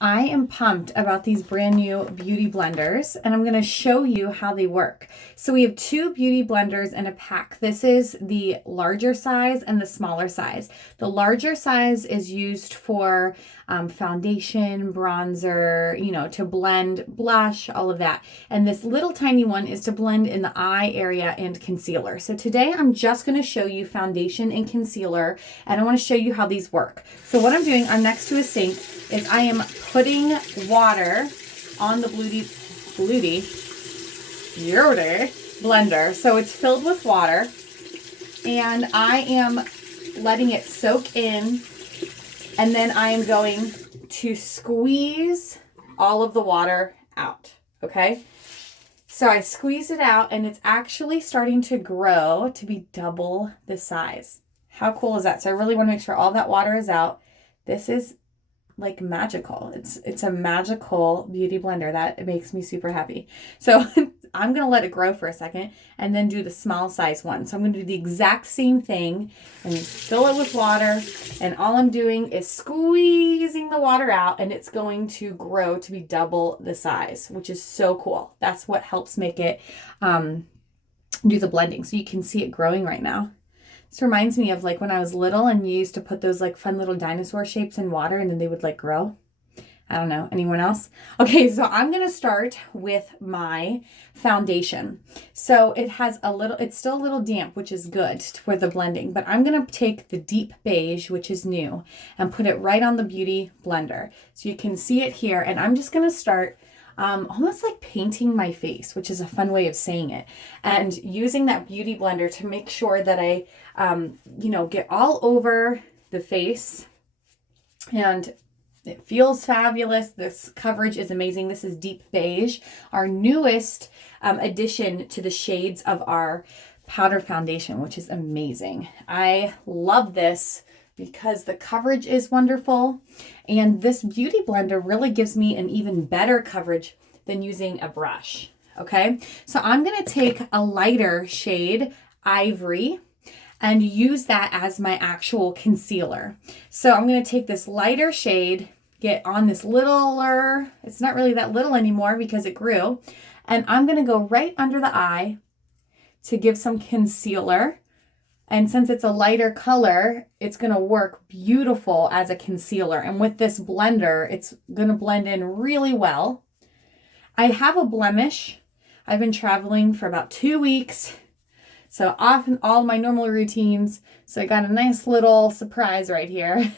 I am pumped about these brand new beauty blenders, and I'm going to show you how they work. So we have two beauty blenders in a pack. This is the larger size and the smaller size. The larger size is used for foundation, bronzer, to blend blush, all of that. And this little tiny one is to blend in the eye area and concealer. So today I'm just going to show you foundation and concealer, and I want to show you how these work. So what I'm doing, I'm next to a sink, is I am putting water on the beauty blender. So it's filled with water, and I am letting it soak in, and then I am going to squeeze all of the water out. Okay, so I squeeze it out, and it's actually starting to grow to be double the size. How cool is that? So I really want to make sure all that water is out. This is like magical. It's a magical beauty blender. That makes me super happy. So I'm going to let it grow for a second and then do the small size one. So I'm going to do the exact same thing and fill it with water. And all I'm doing is squeezing the water out, and it's going to grow to be double the size, which is so cool. That's what helps make it do the blending. So you can see it growing right now. This reminds me of like when I was little and you used to put those like fun little dinosaur shapes in water and then they would like grow. I don't know. Anyone else? Okay, so I'm going to start with my foundation. So it's still a little damp, which is good for the blending, but I'm going to take the deep beige, which is new, and put it right on the beauty blender. So you can see it here, and I'm just going to start almost like painting my face, which is a fun way of saying it, and using that beauty blender to make sure that I, get all over the face, and it feels fabulous. This coverage is amazing. This is deep beige, our newest addition to the shades of our powder foundation, which is amazing. I love this because the coverage is wonderful, and this beauty blender really gives me an even better coverage than using a brush. Okay, so I'm going to take a lighter shade, Ivory, and use that as my actual concealer. So I'm going to take this lighter shade, get on this littler, it's not really that little anymore because it grew, and I'm going to go right under the eye to give some concealer. And since it's a lighter color, it's going to work beautiful as a concealer. And with this blender, it's going to blend in really well. I have a blemish. I've been traveling for about 2 weeks, so often all my normal routines. So I got a nice little surprise right here,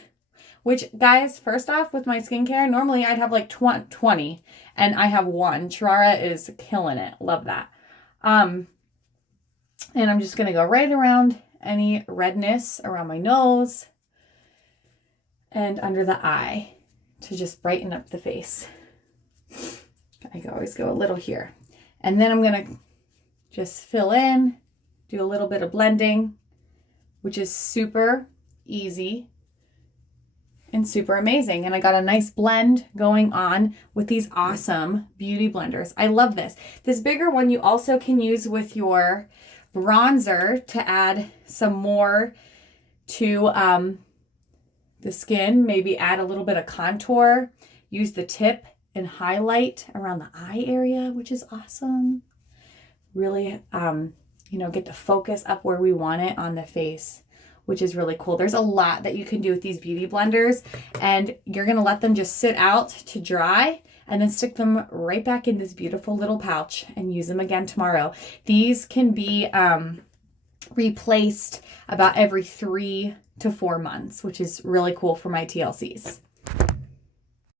which, guys, first off, with my skincare, normally I'd have like 20, and I have one. TrūAura is killing it. Love that. And I'm just going to go right around any redness around my nose and under the eye to just brighten up the face. I always go a little here. And then I'm going to just fill in, do a little bit of blending, which is super easy and super amazing. And I got a nice blend going on with these awesome beauty blenders. I love this. This bigger one you also can use with your bronzer to add some more to the skin. Maybe add a little bit of contour. Use the tip and highlight around the eye area, which is awesome. Really, get the focus up where we want it on the face, which is really cool. There's a lot that you can do with these beauty blenders, and you're going to let them just sit out to dry and then stick them right back in this beautiful little pouch and use them again tomorrow. These can be replaced about every 3 to 4 months, which is really cool for my TLCs.